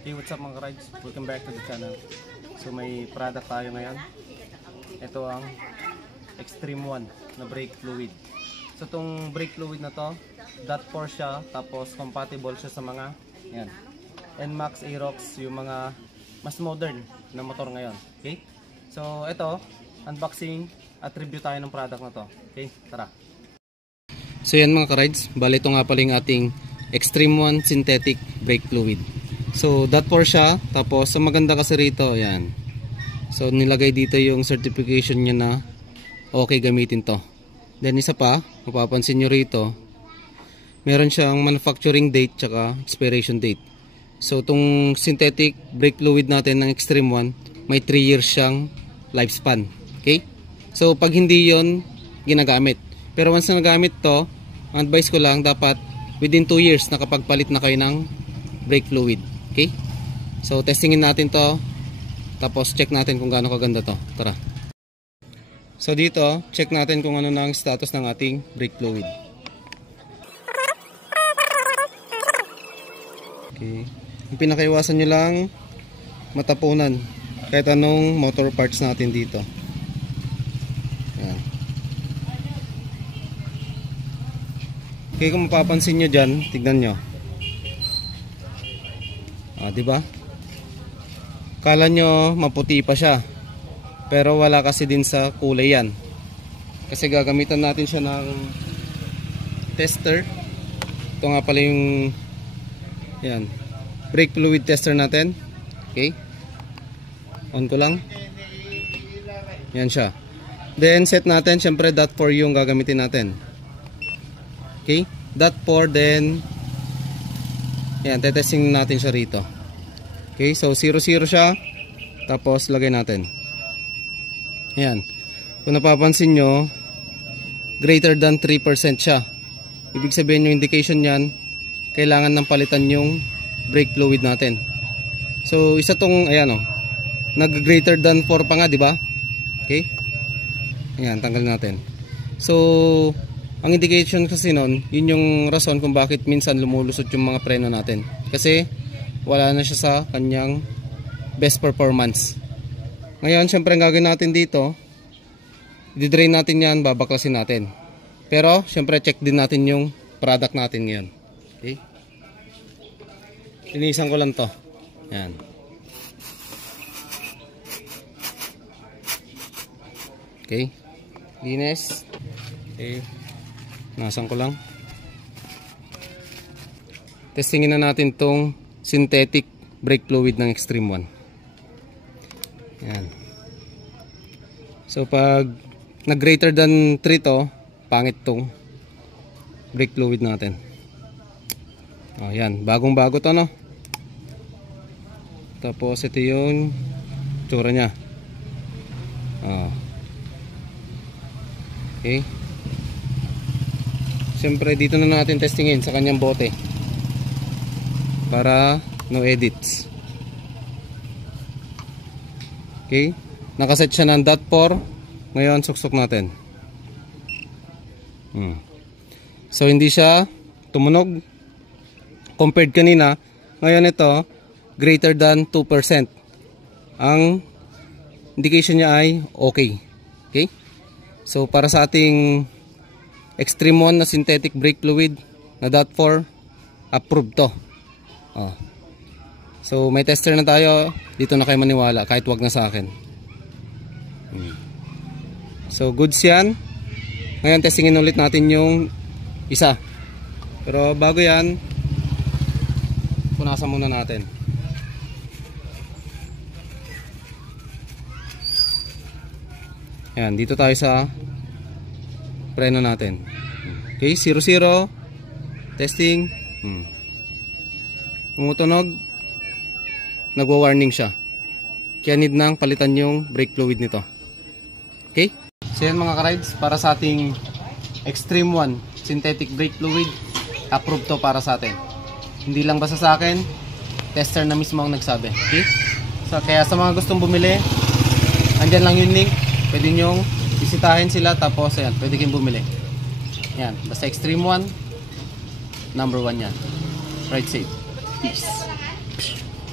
Hey, what's up mga ka-rides? Welcome back to the channel. So may product tayo ngayon. Ito ang Extreme One na brake fluid. So itong brake fluid na to, .4 siya, tapos compatible siya sa mga yan, NMAX, Aerox, yung mga mas modern na motor ngayon. Okay? So ito, unboxing at review tayo ng product na to. Okay? Tara! So yan mga ka-rides, bali ito nga pala yung ating Extreme One synthetic brake fluid. So .4 siya, tapos ang maganda kasi rito, yan. So nilagay dito yung certification niya na okay gamitin to. Then isa pa, mapapansin nyo rito, meron siyang manufacturing date tsaka expiration date. So itong synthetic brake fluid natin ng Extreme One, may 3 years siyang lifespan. Okay? So pag hindi yon ginagamit. Pero once na nagamit to, ang advice ko lang, dapat within 2 years nakapagpalit na kayo ng brake fluid. Okay? So testingin natin to, tapos check natin kung gaano kaganda to. Tara. So dito, check natin kung ano na ang status ng ating brake fluid. Okay. Yung pinakaiwasan nyo lang, matapunan kahit anong motor parts natin dito. Yan. Okay, kung mapapansin nyo dyan, tignan nyo. Diba? Kala nyo maputi pa siya, pero wala kasi din sa kulay yan. Kasi gagamitan natin siya ng tester. Ito nga pala yung yan, brake fluid tester natin. Okay, on ko lang. Yan siya. Then set natin, syempre .4 yung gagamitin natin. Okay, .4, then yan, tetesting natin siya rito. Okay, so 0, 0 siya. Tapos lagay natin. Ayan. Kung napapansin nyo, greater than 3% siya. Ibig sabihin yung indication niyan, kailangan ng palitan yung brake fluid natin. So isa tong, ayan o, nag-greater than 4 pa nga, di ba? Okay. Ayan, tanggal natin. So ang indication kasi nun, yun yung rason kung bakit minsan lumulusot yung mga preno natin. Kasi wala na siya sa kanyang best performance. Ngayon, syempre ang gagawin natin dito, i-drain natin yan, babaklasin natin. Pero, syempre check din natin yung product natin ngayon. Okay? Linisan ko lang to. Yan. Okay. Linis. Okay. Nasan ko lang. Testingin na natin tong synthetic brake fluid ng Extreme One. Yan. So pag nag greater than 3 to, pangit tong brake fluid natin. Yan, bagong bago to, no? Tapos ito yung tsura nya. Okay. Siyempre dito na natin testingin sa kanyang bote para no edits. Okay, nakaset siya ng .4. Ngayon suksok natin. So hindi siya tumunog compared kanina. Ngayon ito greater than 2%. Ang indication niya ay okay. Okay, so para sa ating Extreme One na synthetic brake fluid na .4, approved to. So may tester na tayo. Dito na kayo maniwala kahit wag na sa akin. So goods yan. Ngayon testingin ulit natin yung isa. Pero bago yan, punasan muna natin. Yan, dito tayo sa preno natin. Okay, 0, 0. Testing. Tumutunog. Nagwa-warning siya. Kaya need nang palitan yung brake fluid nito. Okay? So yan mga ka-rides, para sa ating Extreme One synthetic brake fluid, approved to para sa atin. Hindi lang basta sa akin, tester na mismo ang nagsabi. Okay? So kaya sa mga gustong bumili, andyan lang yung link. Pwede nyong bisitahin sila, tapos ayan, pwede kayong bumili. Yan, basta Extreme One, #1 yan. Ride safe. Peace.